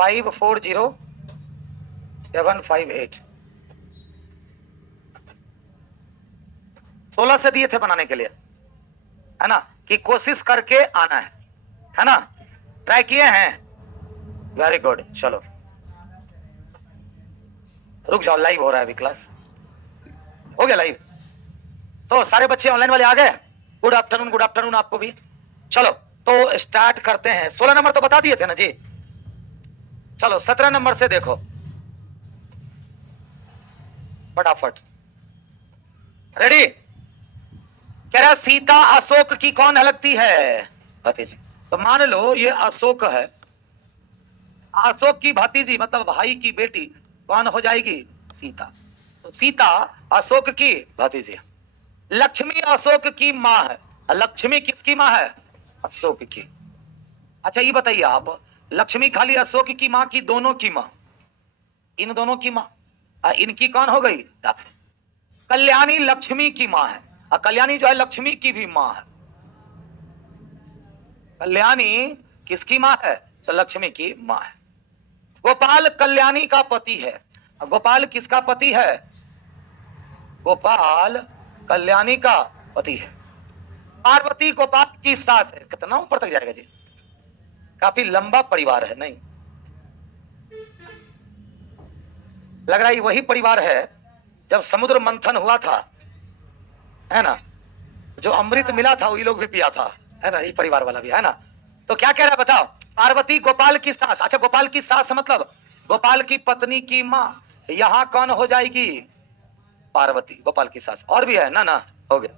540758 16 से दिए थे बनाने के लिए, है ना, कि कोशिश करके आना है ना, ट्राई किए हैं, वेरी गुड। चलो रुक जाओ, लाइव हो रहा है अभी, क्लास हो गया लाइव, तो सारे बच्चे ऑनलाइन वाले आ गए। गुड आफ्टरनून, गुड आफ्टरनून आपको भी। चलो तो स्टार्ट करते हैं। 16 नंबर तो बता दिए थे ना जी। चलो 17 नंबर से देखो फटाफट। रेडी? कह रहा सीता अशोक की कौन लगती है? भतीजी। तो मान लो ये अशोक है, अशोक की भतीजी मतलब भाई की बेटी कौन हो जाएगी? सीता। तो सीता अशोक की भतीजी। लक्ष्मी अशोक की माँ है। लक्ष्मी किसकी माँ है? अशोक की। अच्छा ये बताइए आप, लक्ष्मी खाली अशोक की माँ की दोनों की माँ? इन दोनों की माँ। इनकी कौन हो गई? कल्याणी लक्ष्मी की माँ है, और कल्याणी जो है लक्ष्मी की भी माँ है। कल्याणी किसकी माँ है? तो लक्ष्मी की माँ है। गोपाल कल्याणी का पति है। गोपाल किसका पति है? गोपाल कल्याणी का पति है। पार्वती गोपाल की सास है। कितना ऊपर तक जाएगा जी? काफी लंबा परिवार है। नहीं लग रहा है वही परिवार है जब समुद्र मंथन हुआ था, है ना, जो अमृत मिला था वही लोग भी पिया था, है ना, ये परिवार वाला भी है ना। तो क्या कह रहा है बताओ? पार्वती गोपाल की सास। अच्छा गोपाल की सास मतलब गोपाल की पत्नी की माँ। यहाँ कौन हो जाएगी? पार्वती गोपाल की सास। और भी है ना? ना हो गया।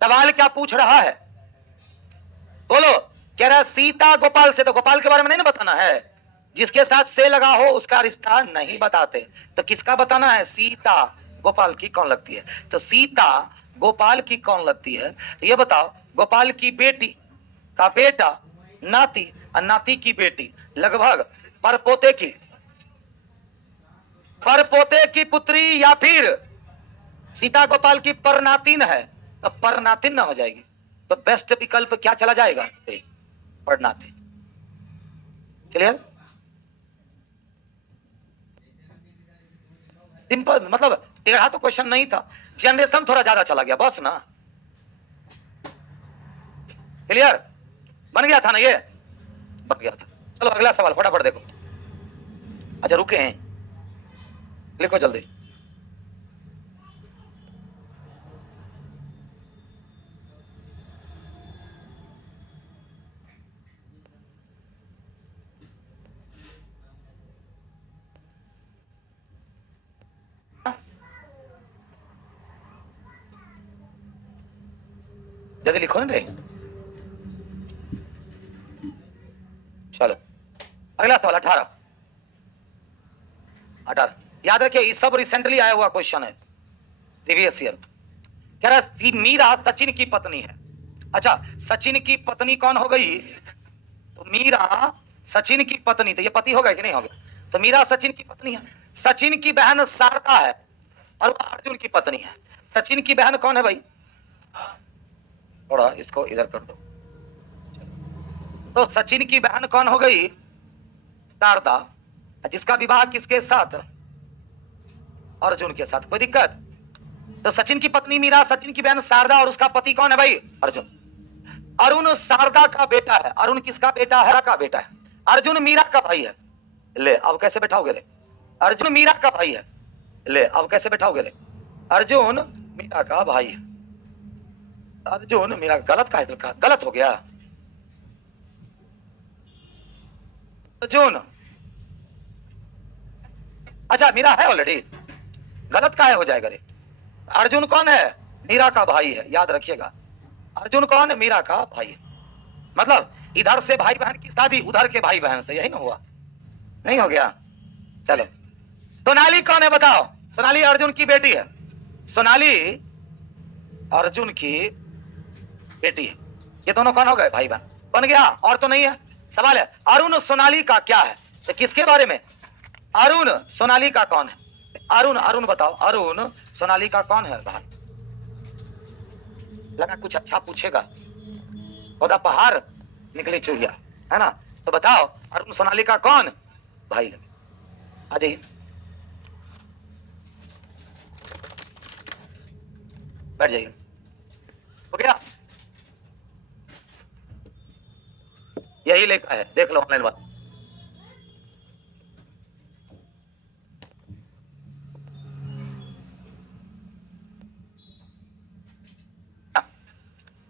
सवाल क्या पूछ रहा है बोलो? कह रहा सीता गोपाल से। तो गोपाल के बारे में नहीं ना बताना है, जिसके साथ से लगा हो उसका रिश्ता नहीं बताते। तो किसका बताना है? सीता गोपाल की कौन लगती है। तो सीता गोपाल की कौन लगती है? तो ये बताओ, गोपाल की बेटी का बेटा, नाती, और नाती की बेटी, लगभग परपोते की पुत्री, या फिर सीता गोपाल की परनातिन है तो परनातिन ना हो जाएगी। तो बेस्ट विकल्प क्या चला जाएगा? परनातिन। क्लियर? सिंपल, मतलब टेढ़ा तो क्वेश्चन नहीं था, जनरेशन थोड़ा ज्यादा चला गया बस ना। क्लियर? बन गया था ना, ये बन गया था। चलो अगला सवाल फटाफट देखो। अच्छा रुके हैं, लिखो जल्दी। जल्दी लिखो ना रे। चलो अगला सवाल 18। याद रखिए ये सब रिसेंटली आया हुआ क्वेश्चन है, प्रीवियस ईयर। कह रहा है मीरा सचिन की पत्नी है। अच्छा सचिन की पत्नी कौन हो गई? तो मीरा सचिन की पत्नी, तो ये पति हो गया कि नहीं हो गया? तो मीरा सचिन की पत्नी है। सचिन की बहन शारदा है और वह अर्जुन की पत्नी है। सचिन की बहन कौन है भाई? थोड़ा इसको इधर कर दो। तो सचिन की बहन कौन हो गई? शारदा, जिसका विवाह किसके साथ? अर्जुन के साथ। कोई दिक्कत? तो सचिन की पत्नी मीरा, सचिन की बहन शारदा, और उसका पति कौन है भाई? अर्जुन। अरुण शारदा का बेटा है। अरुण किसका बेटा है? का बेटा है। अर्जुन मीरा का भाई है। ले अब कैसे बैठाओगे ले? अर्जुन मीरा का भाई है। ले अब कैसे बैठाओगे ले? अर्जुन मीरा का भाई है। अर्जुन मीरा गलत का है, गलत हो गया। अर्जुन, अच्छा मीरा है ऑलरेडी, गलत का है हो जाएगा रे। अर्जुन कौन है? मीरा का भाई है, याद रखिएगा। अर्जुन कौन है? मीरा का भाई है। मतलब इधर से भाई बहन की शादी उधर के भाई बहन से, यही ना हुआ? नहीं हो गया? चलो सोनाली कौन है बताओ? सोनाली अर्जुन की बेटी है। सोनाली अर्जुन की बेटी है। ये दोनों कौन हो गए? भाई बहन। बन गया? और तो नहीं है? सवाल है अरुण सोनाली का क्या है? तो किसके बारे में? अरुण सोनाली का कौन है? अरुण, अरुण बताओ, अरुण सोनाली का कौन है भाई? लगा कुछ अच्छा पूछेगा, खुदा पहाड़ निकली चूहिया, है ना। तो बताओ अरुण सोनाली का कौन? भाई लगे। आ जाइए, बैठ जाइए। हो गया, यही लिखा है, देख लो ऑनलाइन बात।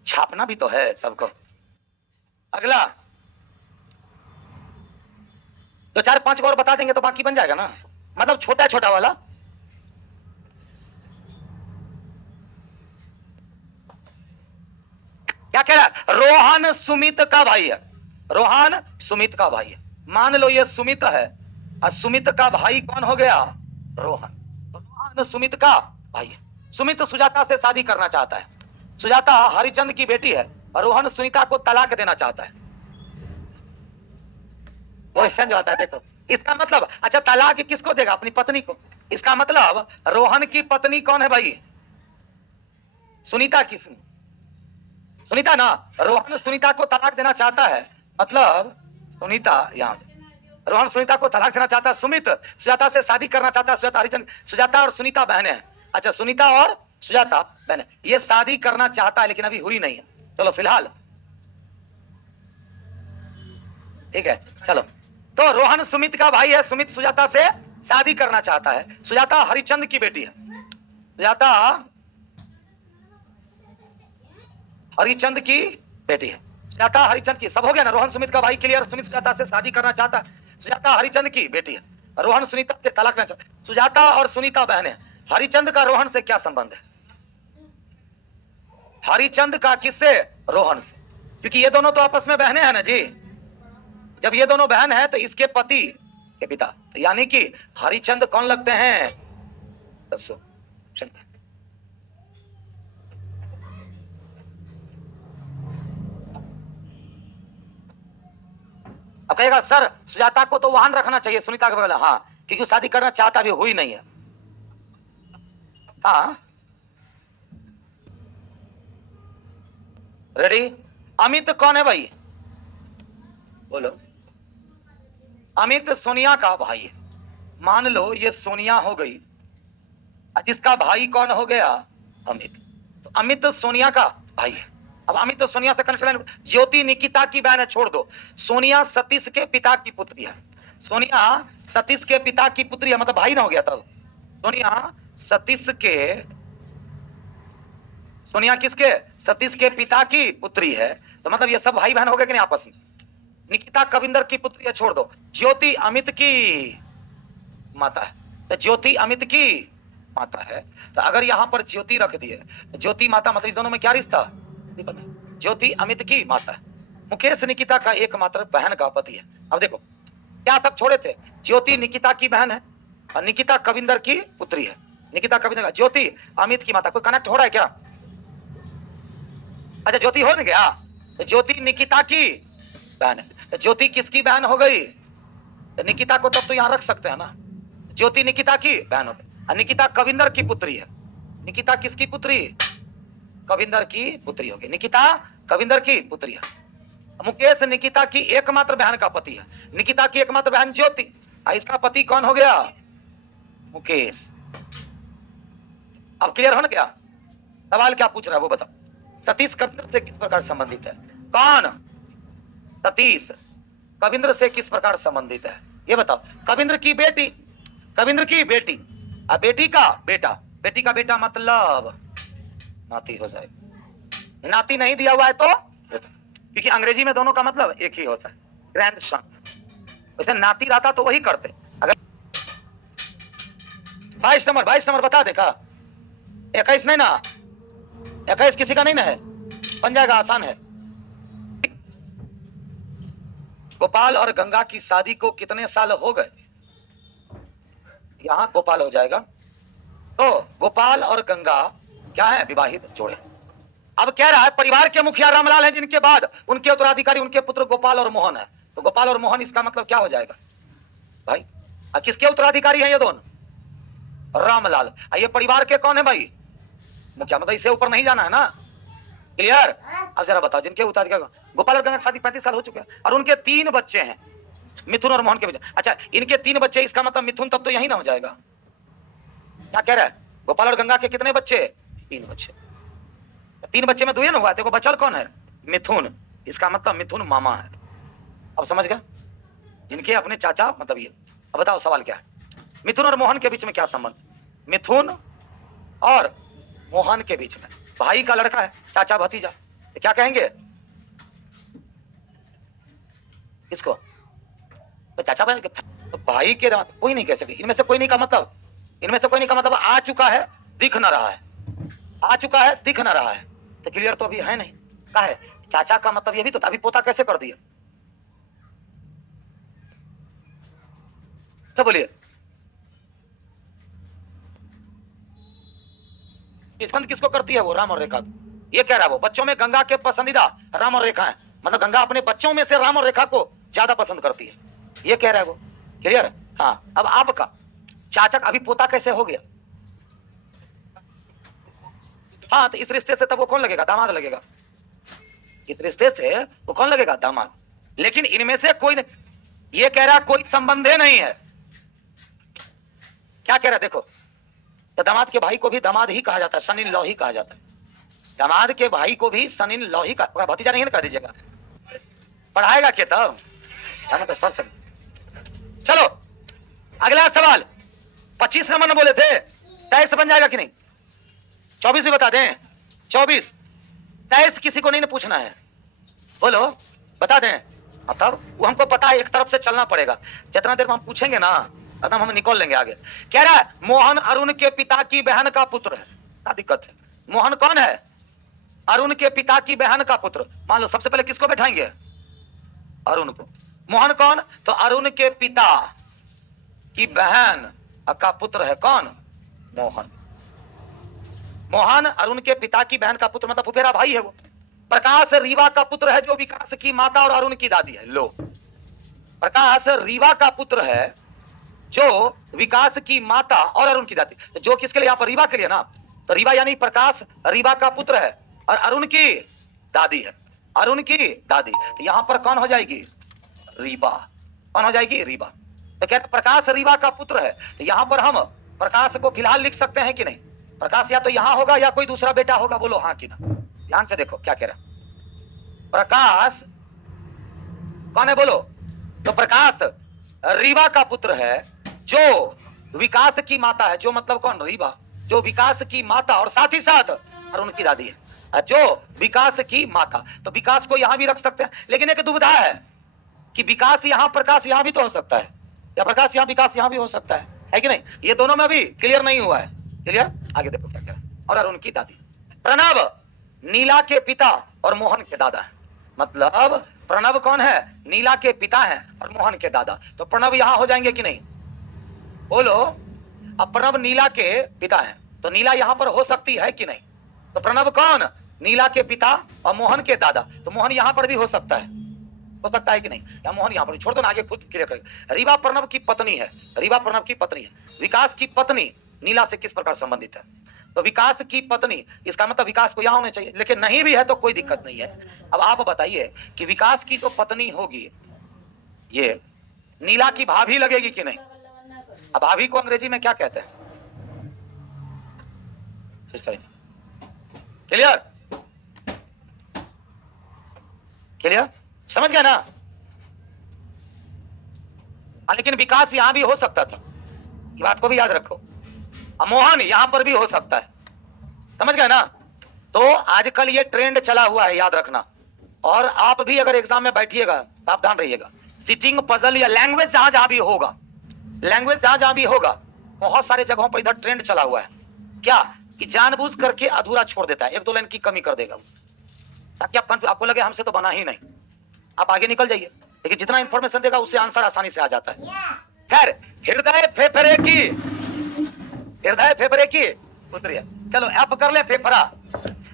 छापना भी तो है सबको। अगला तो 4-5 और बता देंगे तो बाकी बन जाएगा ना, मतलब छोटा छोटा वाला। क्या कह रहा है? रोहन सुमित का भाई है, रोहन सुमित का भाई है। मान लो ये सुमित है और सुमित का भाई कौन हो गया? रोहन। तो रोहन सुमित का भाई है। सुमित सुजाता से शादी करना चाहता है, सुजाता हरिचंद की बेटी है और रोहन सुनीता को तलाक देना चाहता है। क्वेश्चन जो आता है देखो, इसका मतलब अच्छा तलाक किसको देगा? अपनी पत्नी को। इसका मतलब रोहन की पत्नी कौन है भाई? सुनीता की, सुनीता ना। रोहन सुनीता को तलाक देना चाहता है, मतलब सुनीता, यहाँ रोहन सुनीता को तलाक देना चाहता है, सुमित सुजाता से शादी करना चाहता है, सुजाता हरिचंद। सुजाता और सुनीता बहनें हैं। अच्छा, सुनीता और सुजाता बहनें, ये शादी करना चाहता है लेकिन अभी हुई नहीं है। चलो फिलहाल ठीक है, चलो। तो रोहन सुमित का भाई है, सुमित सुजाता से शादी करना चाहता है। सुजाता हरिचंद की बेटी है, सुजाता हरिचंद की बेटी है। सुजाता हरिचंद की, सब हो गया ना। रोहन सुमित का भाई क्लियर, सुमित सुजाता से शादी करना चाहता है, सुजाता हरिचंद की बेटी है। रोहन सुनीता से तलाक लेना चाहता है। सुजाता और सुनीता बहनें। हरिचंद का रोहन से क्या संबंध है? हरिचंद का किससे? रोहन से, क्योंकि ये दोनों तो आपस में बहनें हैं ना जी। जब ये दोनों बहन है तो इसके पति के पिता, तो यानी कि हरिचंद कौन लगते हैं? दसो। अब कहेगा सर सुजाता को तो वाहन रखना चाहिए सुनीता के बगल, हाँ क्योंकि शादी करना चाहता भी, हुई नहीं है। हाँ रेडी। अमित कौन है भाई? बोलो। अमित सोनिया का भाई है। मान लो ये सोनिया हो गई, जिसका भाई कौन हो गया? अमित। तो अमित सोनिया का भाई है। अब अमित तो सोनिया से कनेक्शन, ज्योति निकिता की बहन है, छोड़ दो। सोनिया सतीश के पिता की पुत्री है, सोनिया सतीश के पिता की पुत्री है, मतलब भाई ना हो गया तब। सोनिया सतीश के, सोनिया किसके? सतीश के पिता की पुत्री है, तो मतलब ये सब भाई बहन हो गए कि नहीं आपस में। निकिता कविंदर की पुत्री है, छोड़ दो। ज्योति अमित की माता है, तो ज्योति अमित की माता है। तो अगर यहां पर ज्योति रख दिए तो ज्योति माता, मतलब इस दोनों में क्या रिश्ता? ज्योति अमित की माता है, मुकेश निकिता का एकमात्र बहन का पति है। अब देखो क्या सब छोड़े थे, ज्योति निकिता की बहन है और निकिता कविंदर की पुत्री है। निकिता कविंदर का, ज्योति अमित की माता, कोई कनेक्ट हो रहा है क्या? अच्छा ज्योति हो नहीं गया, तो ज्योति निकिता की बहन है। तो ज्योति किसकी बहन हो गई? तो निकिता को तब तो यहां रख सकते हैं ना, ज्योति निकिता की बहन हो गई। निकिता कविंदर की पुत्री है, निकिता किसकी पुत्री? कविंदर की पुत्री होगी, निकिता कविंदर की पुत्री है। मुकेश निकिता की एकमात्र बहन का पति है, निकिता की एकमात्र बहन ज्योति, इसका पति कौन हो गया? मुकेश। अब क्लियर हो ना? क्या सवाल क्या पूछ रहा है वो बताओ। सतीश कविंद्र से किस प्रकार संबंधित है? कौन? सतीश कविंद्र से किस प्रकार संबंधित है ये बताओ। कविंद्र की बेटी, कविंद्र की बेटी और बेटी का बेटा, बेटी का बेटा मतलब नाती हो जाए। नाती नहीं दिया हुआ है तो, क्योंकि अंग्रेजी में दोनों का मतलब एक ही होता है, ग्रैंडसन। वैसे नाती रहता तो वही करते। अगर 22 नंबर बता दे का, 21 नहीं ना, 21 किसी का नहीं ना है, बन जाएगा, आसान है। गोपाल और गंगा की शादी को कितने साल हो गए? यहां गोपाल हो जाएगा। तो गोपाल और गंगा क्या है? विवाहित जोड़े। अब कह रहा है परिवार के मुखिया रामलाल हैं, जिनके बाद उनके उत्तराधिकारी उनके पुत्र गोपाल और मोहन है। तो गोपाल और मोहन, इसका मतलब क्या हो जाएगा भाई? किसके उत्तराधिकारी हैं ये दोनों? रामलाल। ये परिवार के कौन है भाई? मुखिया। मतलब इससे ऊपर नहीं जाना है ना, क्लियर? अब जरा बताओ जिनके उत्तराधिकारी, गोपाल और गंगा की शादी 35 साल हो चुके हैं और उनके 3 बच्चे हैं। मिथुन और मोहन के बीच। अच्छा, इनके 3 बच्चे, इसका मतलब मिथुन तब तो यही ना हो जाएगा। क्या कह रहा है? गोपाल और गंगा के कितने बच्चे? 3 बच्चे। 3 बच्चे में 2 ही ना हुआ, देखो बचल कौन है? मिथुन। इसका मतलब मिथुन मामा है। अब समझ गया? जिनके अपने चाचा, मतलब ये। अब बताओ सवाल क्या है? मिथुन और मोहन के बीच में क्या संबंध? मिथुन और मोहन के बीच में भाई का लड़का है, चाचा भतीजा, तो क्या कहेंगे इसको? तो चाचा भाई, तो भाई के दामाद कोई नहीं कह सके। इनमें से कोई नहीं का मतलब, इनमें से कोई नहीं का मतलब आ चुका है, दिख न रहा है, आ चुका है, दिख न रहा है, तो क्लियर तो अभी है नहीं। क्या है? चाचा का मतलब ये भी तो था। अभी पोता कैसे कर दिया? तो बोलिए, पसंद किसको करती है? वो राम और रेखा। ये कह रहा है वो बच्चों में गंगा के पसंदीदा राम और रेखा है, मतलब गंगा अपने बच्चों में से राम और रेखा को ज्यादा पसंद करती है, ये कह रहा है वो। क्लियर है? हाँ। अब आपका चाचा अभी पोता कैसे हो गया? हाँ, तो इस रिश्ते से तब वो कौन लगेगा? दामाद लगेगा। इस रिश्ते से वो कौन लगेगा? दामाद। लेकिन इनमें से कोई नहीं, ये कह रहा कोई संबंध नहीं है। क्या कह रहा है देखो, तो दामाद के भाई को भी दामाद ही कहा जाता है, सन इन लॉ ही कहा जाता है। दामाद के भाई को भी सन इन लॉ ही का भतीजा नहीं ना कह दीजिएगा, पढ़ाएगा क्या तब? तो सर चलो अगला सवाल। 25 नंबर बोले थे, 23 बन जाएगा कि नहीं? 24 भी बता दें? 24 23 किसी को नहीं ना पूछना है, बोलो बता दें। अब तब वो हमको पता है, एक तरफ से चलना पड़ेगा। जितना देर में हम पूछेंगे ना, उतना हम निकल लेंगे आगे। कह रहा है मोहन अरुण के पिता की बहन का पुत्र है। क्या दिक्कत है? मोहन कौन है? अरुण के पिता की बहन का पुत्र। मान लो सबसे पहले किसको बैठाएंगे? अरुण को। मोहन कौन? तो अरुण के पिता की बहन का पुत्र है। कौन? मोहन। मोहन अरुण के पिता की बहन का पुत्र, मतलब फुफेरा भाई है वो। प्रकाश रीवा का पुत्र है, जो विकास की माता और अरुण की दादी है। लो, प्रकाश रीवा का पुत्र है, जो विकास की माता और अरुण की दादी। तो जो किसके लिए? यहाँ पर रीवा के लिए ना, तो रीवा यानी प्रकाश रीवा का पुत्र है और अरुण की दादी है, अरुण की दादी। तो यहाँ पर कौन हो जाएगी? रीवा। कौन हो जाएगी? रीवा। तो कहते प्रकाश रीवा का पुत्र है, तो यहाँ पर हम प्रकाश को फिलहाल लिख सकते हैं कि नहीं? प्रकाश या तो यहाँ होगा या कोई दूसरा बेटा होगा, बोलो हाँ कि ना। ध्यान से देखो क्या कह रहा। प्रकाश कौन है बोलो? तो प्रकाश रीवा का पुत्र है, जो विकास की माता है। जो मतलब कौन? रीवा, जो विकास की माता और साथ ही साथ अरुण की दादी है, जो विकास की माता। तो विकास को यहां भी रख सकते हैं, लेकिन एक दुविधा है कि विकास यहां प्रकाश यहां भी तो हो सकता है, या प्रकाश यहां विकास यहां भी हो सकता है कि नहीं? ये दोनों में भी क्लियर नहीं हुआ है। क्लियर? आगे देखो क्या कह रहा है। और अरुण की दादी। प्रणव नीला के पिता और मोहन के दादा है। मतलब प्रणव कौन है? नीला के पिता है और मोहन के दादा। तो प्रणव यहां हो जाएंगे कि नहीं? बोलो। अब प्रणव नीला के पिता है, तो नीला यहां पर हो सकती है कि नहीं? तो प्रणव कौन? नीला के पिता और मोहन के दादा। तो मोहन यहां पर भी हो सकता है कि नहीं? या मोहन यहां पर? छोड़ दो ना, आगे खुद क्लियर करेंगे। रीवा प्रणव की पत्नी है, रीवा प्रणव की पत्नी है। विकास की पत्नी नीला से किस प्रकार संबंधित है? तो विकास की पत्नी, इसका मतलब विकास को यहां होना चाहिए, लेकिन नहीं भी है तो कोई दिक्कत नहीं है। अब आप बताइए कि विकास की जो पत्नी होगी, ये नीला की भाभी लगेगी कि नहीं? अब भाभी को अंग्रेजी में क्या कहते हैं? क्लियर? क्लियर? समझ गया ना? लेकिन विकास यहां भी हो सकता था, ये बात को भी याद रखो। मोहन यहां पर भी हो सकता है, समझ गए ना? तो आजकल ये ट्रेंड चला हुआ है, याद रखना। और आप भी अगर एग्जाम में बैठिएगा, सावधान रहिएगा। सिटिंग पजल या लैंग्वेज जहां जहां भी होगा, लैंग्वेज जहां जहां भी होगा, बहुत सारे जगहों पर इधर ट्रेंड चला हुआ है क्या, कि जानबूझ करके अधूरा छोड़ देता है, 1-2 लाइन की कमी कर देगा, ताकि आपको लगे हमसे तो बना ही नहीं, आप आगे निकल जाइए। लेकिन जितना इंफॉर्मेशन देगा उससे आंसर आसानी से आ जाता है। खैर, हृदय फेफड़े की, हृदय फेफड़े की उतरिए, चलो अब कर ले फेफड़ा,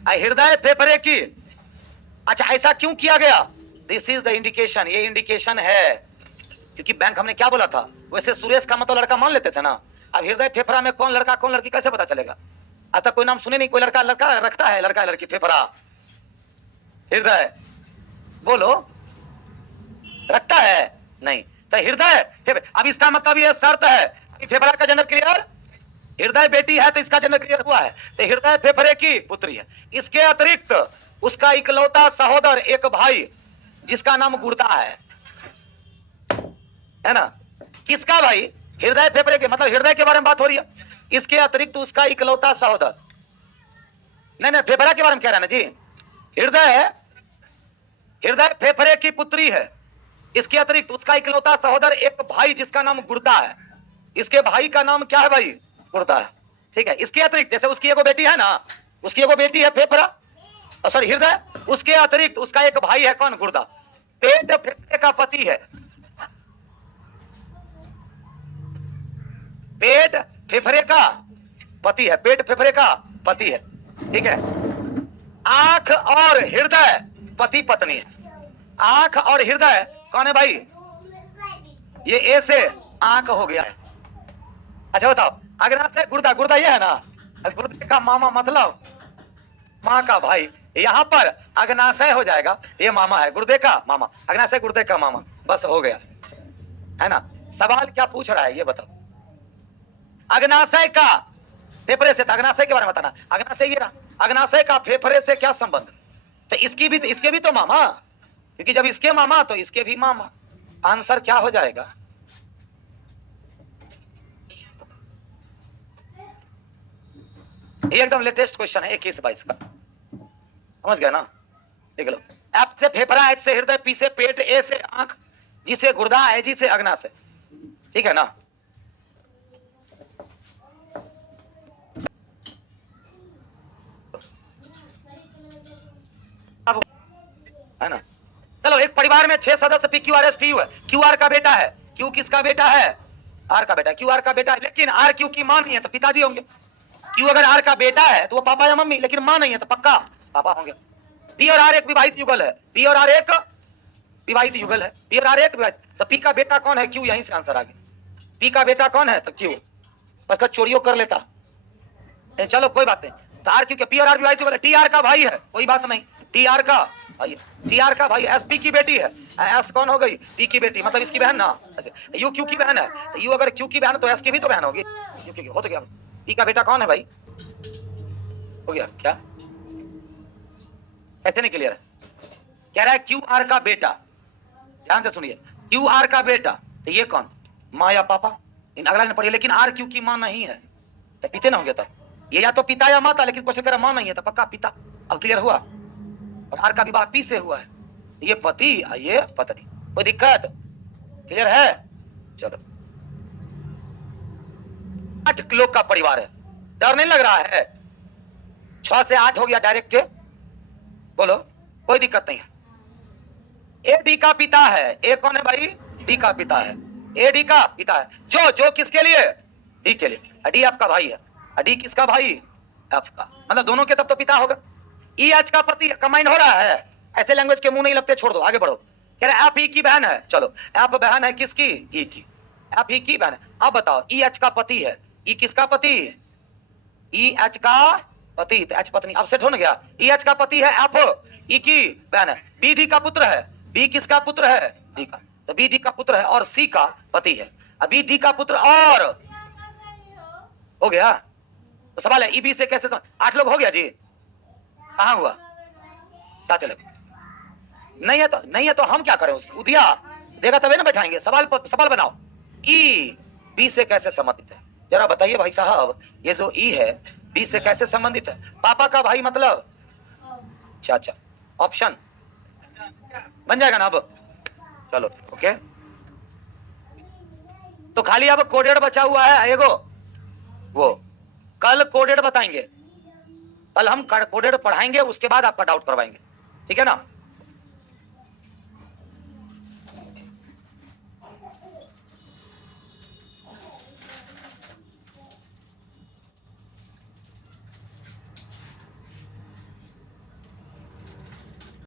हृदय फेफड़े की। अच्छा, ऐसा क्यों किया गया? दिस इज द इंडिकेशन, ये इंडिकेशन है। क्योंकि बैंक हमने क्या बोला था, वैसे सुरेश का मतलब लड़का मान लेते थे ना। अब हृदय फेफड़ा में कौन लड़का कौन लड़की कैसे पता चलेगा? आज तक कोई नाम सुने नहीं, कोई लड़का लड़का रखता है, लड़का लड़की फेफड़ा हृदय, बोलो रखता है? नहीं। तो हृदय अब इसका मतलब ये शर्त है कि फेफड़ा का जनक क्लियर, हृदय बेटी है तो इसका जनक क्लियर हुआ है, तो हृदय फेफड़े की पुत्री है। इसके अतिरिक्त उसका इकलौता सहोदर एक भाई जिसका नाम गुर्दा है ना। किसका भाई? हृदय फेफड़े के, मतलब हृदय के बारे में बात हो रही है। इसके अतिरिक्त उसका इकलौता सहोदर, नहीं फेफड़ा के बारे में कह रहे हैं ना जी। हृदय फेफड़े की पुत्री है। इसके अतिरिक्त उसका इकलौता सहोदर एक भाई जिसका नाम गुर्दा है। इसके भाई का नाम क्या है भाई? गुर्दा है, ठीक है। इसके अतिरिक्त जैसे उसकी एगो बेटी है ना, उसकी एगो बेटी है फेफड़ा, सॉरी हृदय, उसके अतिरिक्त उसका एक भाई है कौन? गुर्दा। पेट फेफड़े का पति है, पेट फेफड़े का पति है, पेट फेफड़े का पति है, ठीक है। आंख और हृदय पति पत्नी है। आंख और हृदय कौन है भाई? ये ए से आंख हो गया है। अच्छा बताओ, अग्नाशय गुर्दा, गुर्दा ये है ना, गुर्दे का मामा मतलब माँ का भाई। यहाँ पर अग्नाशय हो जाएगा, ये मामा है, गुर्दे का मामा, अग्नाशय गुर्दे का मामा, बस हो गया है ना। सवाल क्या पूछ रहा है ये बताओ। अग्नाशय का फेफड़े से, अग्नाशय के बारे में बताना। अग्नाशय ये रहा, अग्नाशय का फेफड़े से क्या संबंध? तो इसकी भी, इसके भी तो मामा, क्योंकि जब इसके मामा तो इसके भी मामा। आंसर क्या हो जाएगा? ये एकदम लेटेस्ट क्वेश्चन है 21-22 का, समझ गया ना। देख लो, एफ से फेफड़ा, एच से हृदय, पी से पेट, ए से आंख, जी से गुर्दा, आई जी से अग्नाशय, ठीक है ना। है ना। चलो, एक परिवार में 6 सदस्य P Q R S T U है। क्यू आर का बेटा है, क्यू किसका बेटा है? आर का बेटा, क्यू आर का बेटा है, लेकिन आर क्यू की मां नहीं है तो पिताजी होंगे। क्यू अगर आर का बेटा है तो वो पापा या मम्मी, लेकिन मां नहीं है तो पक्का पापा होंगे। पी और आर एक विवाहित युगल है, पी और आर एक विवाहित युगल है, पी और आर एक विवाहित, तो पी का बेटा कौन है? क्यू। यहीं से आंसर आ गया। पी का बेटा कौन है? तो क्यू। बस का चोरियों कर लेता, चलो कोई बात नहीं। तो आर क्यू के, पी और आर विवाहित युगल है, टी आर का भाई है, कोई बात नहीं, टी आर का भाई, टी आर का भाई। एस पी की बेटी है, एस कौन हो गई? पी की बेटी, मतलब इसकी बहन ना। यू क्यू की बहन है, यू अगर क्यू की बहन तो एस की भी तो बहन होगी। यू क्यू की हो तो गया। पी का बेटा कौन है भाई? हो गया क्या? ऐसे नहीं क्लियर है? कह रहा है क्यू आर का बेटा, ध्यान से सुनिए, क्यू आर का बेटा, तो ये कौन? माँ या पापा, इन अगला ने पढ़िए, लेकिन आर क्यू की माँ नहीं है तो पिते ना होंगे। तब ये या तो पिता या माता, लेकिन क्वेश्चन कह रहा माँ नहीं है तो पक्का पिता। अब क्लियर हुआ? और आर का विवाह पी से हुआ है, ये पति ये पत्नी, कोई दिक्कत? क्लियर है? चलो, 8 लोग का परिवार है, डर नहीं लग रहा है? 6 से 8 हो गया डायरेक्ट, बोलो, कोई दिक्कत नहीं है। ए डी का पिता है, ए कौन है भाई? डी का पिता है, ए डी का पिता है। जो किसके लिए? डी के लिए। डी आपका भाई है, डी किसका भाई? एफ का, मतलब दोनों के तब तो पिता होगा। ई एच का पति, कंबाइन हो रहा है, ऐसे लैंग्वेज के मुंह नहीं लगते, छोड़ दो, आगे बढ़ो। कह रहे एफ ई की बहन है, चलो एफ बहन है किसकी? ई की, एफ ई की बहन है। अब बताओ, ई एच का पति है, ई किसका पति? ई एच का पति, तो एच पत्नी, अब सेट हो ना गया। ई एच का पति है, एफ ई की बहन है। बी डी का पुत्र है, बी किसका पुत्र है? डी का, तो बी डी का पुत्र है और सी का पति है। अभी डी का पुत्र और हो गया। तो सवाल है ई बी से कैसे 8 लोग हो गया जी? कहाँ हुआ? 7 लोग नहीं है तो हम क्या करें? उसको दिया देगा तभी ना बैठाएंगे। सवाल बनाओ, ई बी से कैसे संबंधित है? जरा बताइए भाई साहब, ये जो ई है बी से कैसे संबंधित है? पापा का भाई मतलब चाचा, ऑप्शन बन जाएगा ना अब? चलो ओके, तो खाली अब कोडेड बचा हुआ है एगो, वो कल कोडेड बताएंगे, कल हम कोडेड पढ़ाएंगे, उसके बाद आपका डाउट करवाएंगे, ठीक है ना।